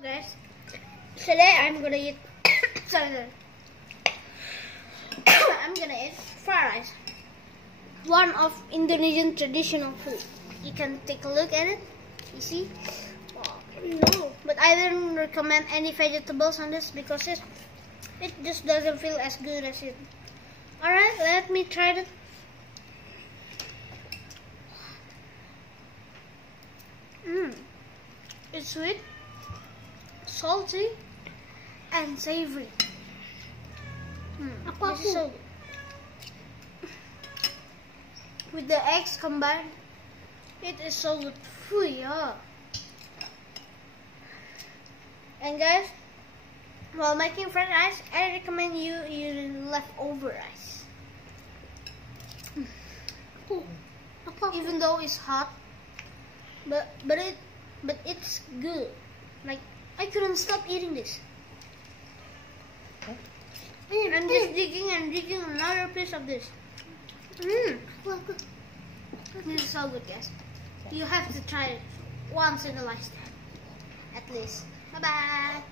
Guys, today I'm gonna eat I'm gonna eat fried rice, one of Indonesian traditional food. You can take a look at it. You see? No, but I didn't recommend any vegetables on this because it just doesn't feel as good as it. Alright, let me try it. It's sweet, salty, and savory. This is so good. With the eggs combined, it is so good. Yeah. And guys, while making fried rice, I recommend you use leftover rice. Even though it's hot, but it's good. Like, I couldn't stop eating this. I'm just digging another piece of this. This is so good, guys. You have to try it once in a lifetime, at least. Bye bye.